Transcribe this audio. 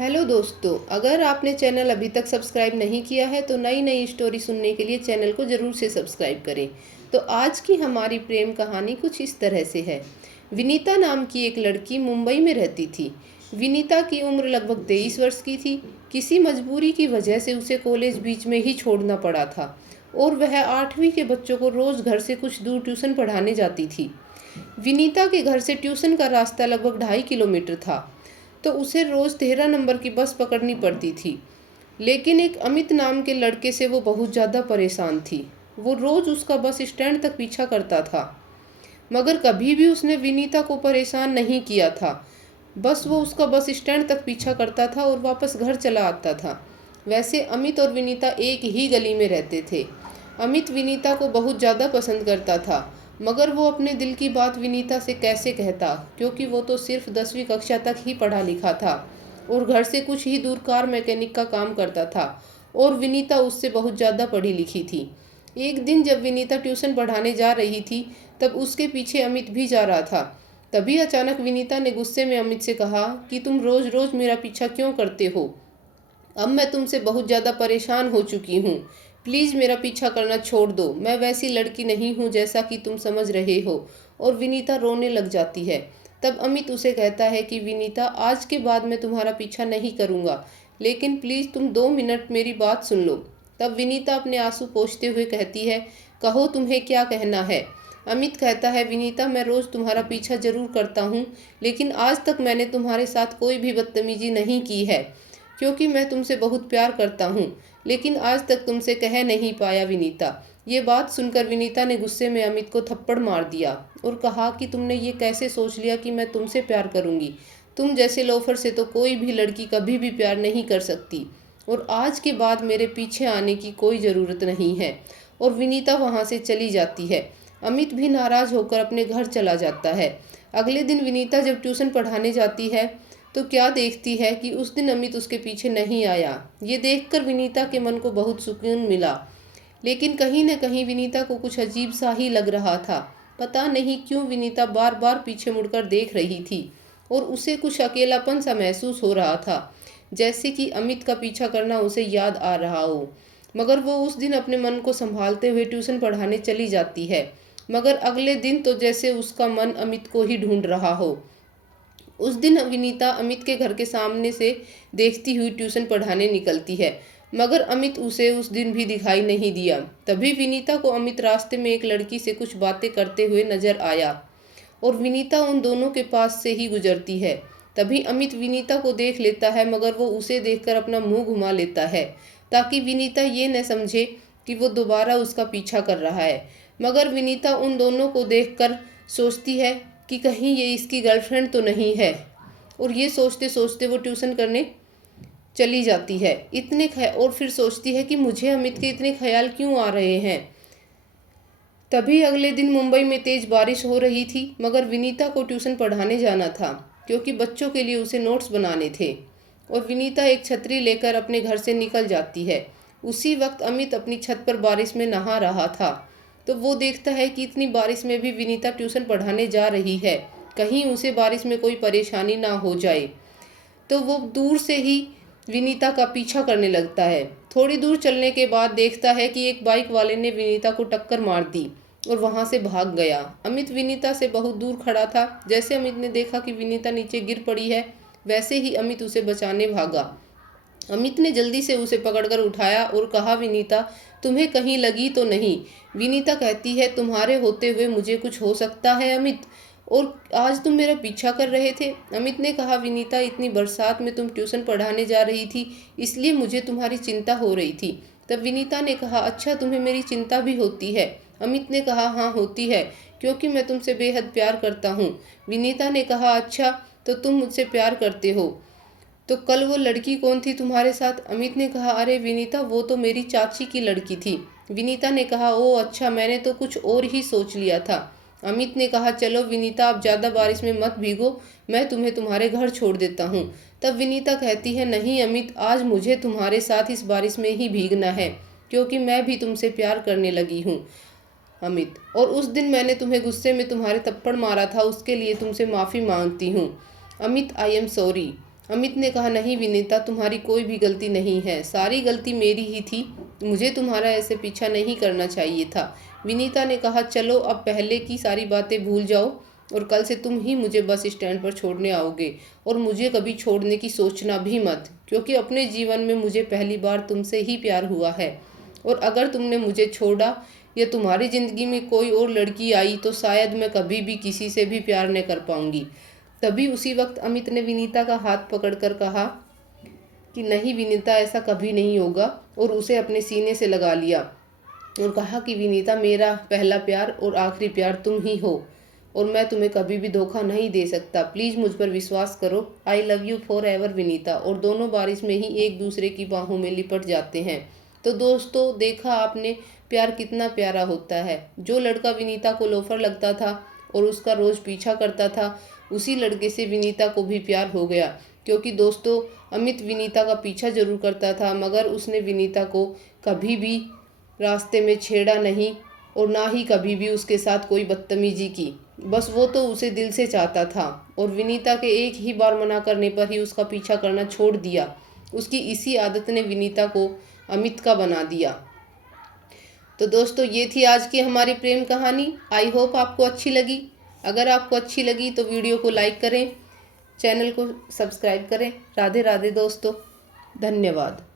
Hello दोस्तों, अगर आपने चैनल अभी तक सब्सक्राइब नहीं किया है तो नई नई स्टोरी सुनने के लिए चैनल को ज़रूर से सब्सक्राइब करें। तो आज की हमारी प्रेम कहानी कुछ इस तरह से है। विनीता नाम की एक लड़की मुंबई में रहती थी। विनीता की उम्र लगभग 23 वर्ष की थी। किसी मजबूरी की वजह से उसे कॉलेज बीच में ही छोड़ना पड़ा था और वह 8वीं के बच्चों को रोज़ घर से कुछ दूर ट्यूशन पढ़ाने जाती थी। विनीता के घर से ट्यूशन का रास्ता लगभग 2.5 किलोमीटर था, तो उसे रोज़ 13 नंबर की बस पकड़नी पड़ती थी। लेकिन एक अमित नाम के लड़के से वो बहुत ज़्यादा परेशान थी। वो रोज़ उसका बस स्टैंड तक पीछा करता था, मगर कभी भी उसने विनीता को परेशान नहीं किया था। बस वो उसका बस स्टैंड तक पीछा करता था और वापस घर चला आता था। वैसे अमित और विनीता एक ही गली में रहते थे। अमित विनीता को बहुत ज़्यादा पसंद करता था, मगर वो अपने दिल की बात विनीता से कैसे कहता, क्योंकि वो तो सिर्फ 10वीं कक्षा तक ही पढ़ा लिखा था और घर से कुछ ही दूर कार मैकेनिक का काम करता था और विनीता उससे बहुत ज़्यादा पढ़ी लिखी थी। एक दिन जब विनीता ट्यूशन पढ़ाने जा रही थी, तब उसके पीछे अमित भी जा रहा था। तभी अचानक विनीता ने गुस्से में अमित से कहा कि तुम रोज़ रोज़ मेरा पीछा क्यों करते हो? अब मैं तुमसे बहुत ज़्यादा परेशान हो चुकी हूँ। प्लीज़ मेरा पीछा करना छोड़ दो। मैं वैसी लड़की नहीं हूँ जैसा कि तुम समझ रहे हो। और विनीता रोने लग जाती है। तब अमित उसे कहता है कि विनीता, आज के बाद मैं तुम्हारा पीछा नहीं करूँगा, लेकिन प्लीज़ तुम 2 मिनट मेरी बात सुन लो। तब विनीता अपने आंसू पोंछते हुए कहती है, कहो तुम्हें क्या कहना है? अमित कहता है, विनीता, मैं रोज़ तुम्हारा पीछा जरूर करता हूँ, लेकिन आज तक मैंने तुम्हारे साथ कोई भी बदतमीजी नहीं की है, क्योंकि मैं तुमसे बहुत प्यार करता हूँ, लेकिन आज तक तुमसे कह नहीं पाया। विनीता। ये बात सुनकर विनीता ने गुस्से में अमित को थप्पड़ मार दिया और कहा कि तुमने ये कैसे सोच लिया कि मैं तुमसे प्यार करूँगी? तुम जैसे लोफर से तो कोई भी लड़की कभी भी प्यार नहीं कर सकती, और आज के बाद मेरे पीछे आने की कोई ज़रूरत नहीं है। और विनीता वहाँ से चली जाती है। अमित भी नाराज़ होकर अपने घर चला जाता है। अगले दिन विनीता जब ट्यूशन पढ़ाने जाती है तो क्या देखती है कि उस दिन अमित उसके पीछे नहीं आया। ये देखकर विनीता के मन को बहुत सुकून मिला, लेकिन कहीं न कहीं विनीता को कुछ अजीब सा ही लग रहा था। पता नहीं क्यों विनीता बार बार पीछे मुड़कर देख रही थी और उसे कुछ अकेलापन सा महसूस हो रहा था, जैसे कि अमित का पीछा करना उसे याद आ रहा हो। मगर वो उस दिन अपने मन को संभालते हुए ट्यूशन पढ़ाने चली जाती है। मगर अगले दिन तो जैसे उसका मन अमित को ही ढूंढ रहा हो। उस दिन विनीता अमित के घर के सामने से देखती हुई ट्यूशन पढ़ाने निकलती है, मगर अमित उसे उस दिन भी दिखाई नहीं दिया। तभी विनीता को अमित रास्ते में एक लड़की से कुछ बातें करते हुए नजर आया और विनीता उन दोनों के पास से ही गुजरती है। तभी अमित विनीता को देख लेता है, मगर वो उसे देखकर अपना मुंह घुमा लेता है ताकि विनीता ये न समझे कि वो दोबारा उसका पीछा कर रहा है। मगर विनीता उन दोनों को देखकर सोचती है कि कहीं ये इसकी गर्लफ्रेंड तो नहीं है, और ये सोचते सोचते वो ट्यूशन करने चली जाती है। और फिर सोचती है कि मुझे अमित के इतने ख्याल क्यों आ रहे हैं। तभी अगले दिन मुंबई में तेज बारिश हो रही थी, मगर विनीता को ट्यूशन पढ़ाने जाना था क्योंकि बच्चों के लिए उसे नोट्स बनाने थे, और विनीता एक छतरी लेकर अपने घर से निकल जाती है। उसी वक्त अमित अपनी छत पर बारिश में नहा रहा था, तो वो देखता है कि इतनी बारिश में भी विनीता ट्यूशन पढ़ाने जा रही है, कहीं उसे बारिश में कोई परेशानी ना हो जाए। तो वो दूर से ही विनीता का पीछा करने लगता है। थोड़ी दूर चलने के बाद देखता है कि एक बाइक वाले ने विनीता को टक्कर मार दी और वहां से भाग गया। अमित विनीता से बहुत दूर खड़ा था। जैसे अमित ने देखा कि विनीता नीचे गिर पड़ी है, वैसे ही अमित उसे बचाने भागा। अमित ने जल्दी से उसे पकड़कर उठाया और कहा, विनीता, तुम्हें कहीं लगी तो नहीं? विनीता कहती है, तुम्हारे होते हुए मुझे कुछ हो सकता है अमित? और आज तुम मेरा पीछा कर रहे थे? अमित ने कहा, विनीता, इतनी बरसात में तुम ट्यूशन पढ़ाने जा रही थी, इसलिए मुझे तुम्हारी चिंता हो रही थी। तब विनीता ने कहा, अच्छा, तुम्हें मेरी चिंता भी होती है? अमित ने कहा, हाँ होती है, क्योंकि मैं तुमसे बेहद प्यार करता हूँ। विनीता ने कहा, अच्छा, तो तुम मुझसे प्यार करते हो, तो कल वो लड़की कौन थी तुम्हारे साथ? अमित ने कहा, अरे विनीता, वो तो मेरी चाची की लड़की थी। विनीता ने कहा, ओ अच्छा, मैंने तो कुछ और ही सोच लिया था। अमित ने कहा, चलो विनीता, आप ज़्यादा बारिश में मत भीगो, मैं तुम्हें तुम्हारे घर छोड़ देता हूँ। तब विनीता कहती है, नहीं अमित, आज मुझे तुम्हारे साथ इस बारिश में ही भीगना है, क्योंकि मैं भी तुमसे प्यार करने लगी हूँ अमित, और उस दिन मैंने तुम्हें गुस्से में तुम्हारे थप्पड़ मारा था, उसके लिए तुमसे माफ़ी मांगती हूँ Amit. I am sorry. Amit ने कहा, नहीं विनीता, तुम्हारी कोई भी गलती नहीं है, सारी गलती मेरी ही थी, मुझे तुम्हारा ऐसे पीछा नहीं करना चाहिए था। विनीता ने कहा, चलो अब पहले की सारी बातें भूल जाओ और कल से तुम ही मुझे बस स्टैंड पर छोड़ने आओगे और मुझे कभी छोड़ने की सोचना भी मत, क्योंकि अपने जीवन में मुझे पहली बार तुमसे ही प्यार हुआ है और अगर तुमने मुझे छोड़ा या तुम्हारी ज़िंदगी में कोई और लड़की आई तो शायद मैं कभी भी किसी से भी प्यार न कर पाऊंगी। तभी उसी वक्त अमित ने विनीता का हाथ पकड़कर कहा कि नहीं विनीता, ऐसा कभी नहीं होगा, और उसे अपने सीने से लगा लिया और कहा कि विनीता, मेरा पहला प्यार और आखिरी प्यार तुम ही हो और मैं तुम्हें कभी भी धोखा नहीं दे सकता। प्लीज़ मुझ पर विश्वास करो। I love you for ever Vinita. और दोनों बारिश में ही एक दूसरे की बाहों में लिपट जाते हैं। तो दोस्तों, देखा आपने, प्यार कितना प्यारा होता है। जो लड़का विनीता को लोफर लगता था और उसका रोज़ पीछा करता था, उसी लड़के से विनीता को भी प्यार हो गया। क्योंकि दोस्तों, अमित विनीता का पीछा जरूर करता था, मगर उसने विनीता को कभी भी रास्ते में छेड़ा नहीं और ना ही कभी भी उसके साथ कोई बदतमीजी की। बस वो तो उसे दिल से चाहता था और विनीता के एक ही बार मना करने पर ही उसका पीछा करना छोड़ दिया। उसकी इसी आदत ने विनीता को अमित का बना दिया। तो दोस्तों, ये थी आज की हमारी प्रेम कहानी। आई होप आपको अच्छी लगी। अगर आपको अच्छी लगी तो वीडियो को लाइक करें, चैनल को सब्सक्राइब करें। राधे राधे दोस्तों, धन्यवाद।